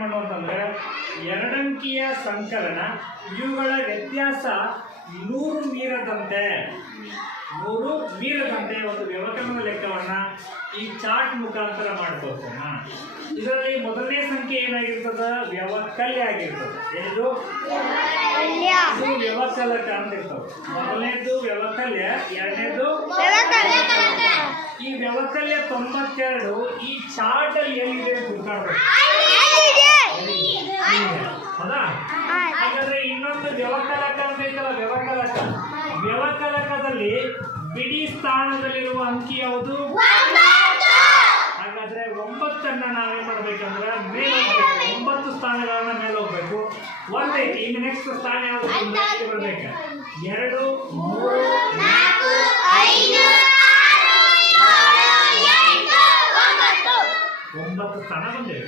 ಏನ್ ಮಾಡುವಂತಂದ್ರೆ ಎರಡಂಕಿಯ ಸಂಕಲನ ಇವುಗಳ ವ್ಯತ್ಯಾಸ ನೂರು ಮೀರದಂತೆ. ನೂರು ಮೀರದಂತೆ ಒಂದು ವ್ಯವಕಲನ ಲೆಕ್ಕವನ್ನ ಈ ಚಾರ್ಟ್ ಮುಖಾಂತರ ಮಾಡ್ಕೋತೇನ ಇದರಲ್ಲಿ ಮೊದಲನೇ ಸಂಖ್ಯೆ ಏನಾಗಿರ್ತದ? ವ್ಯವಕಲ್ಯ ಆಗಿರ್ತದೆ. ಏನಿದು? ವ್ಯವಕಲಕ ಅಂತ ಇರ್ತದೆ. ಮೊದಲನೇದು ವ್ಯವಕಲ್ಯ ಎರಡನೇದು ಈ ವ್ಯವಕಲ್ಯ ತೊಂಬತ್ತೆರಡು ಈ ಚಾರ್ಟ್ ಅಲ್ಲಿ ಏನಿದೆ ಅಂತ ಹೌದಾ? ಹಾಗಾದ್ರೆ ಇನ್ನೊಂದು ವ್ಯವಕಲಕ ಅಂತ ಐತಲ್ಲ ವ್ಯವಕಲಕ. ವ್ಯವಕಲಕದಲ್ಲಿ ಬಿಡಿ ಸ್ಥಾನದಲ್ಲಿರುವ ಅಂಕಿ ಯಾವುದು? ಹಾಗಾದ್ರೆ ಒಂಬತ್ತನ್ನ ನಾವೇನ್ ಮಾಡ್ಬೇಕಂದ್ರೆ ಮೇಲೆ ಹೋಗ್ಬೇಕು. ಒಂಬತ್ತು ಸ್ಥಾನಗಳನ್ನ ಮೇಲೆ ಹೋಗ್ಬೇಕು. ಒಂದೈತಿ. ಇನ್ನು ನೆಕ್ಸ್ಟ್ ಸ್ಥಾನ ಯಾವುದು? ಬರ್ಬೇಕು. ಎರಡು ಮೂರು ಒಂಬತ್ತು. ಸ್ಥಾನ ಬಂದೇವೆ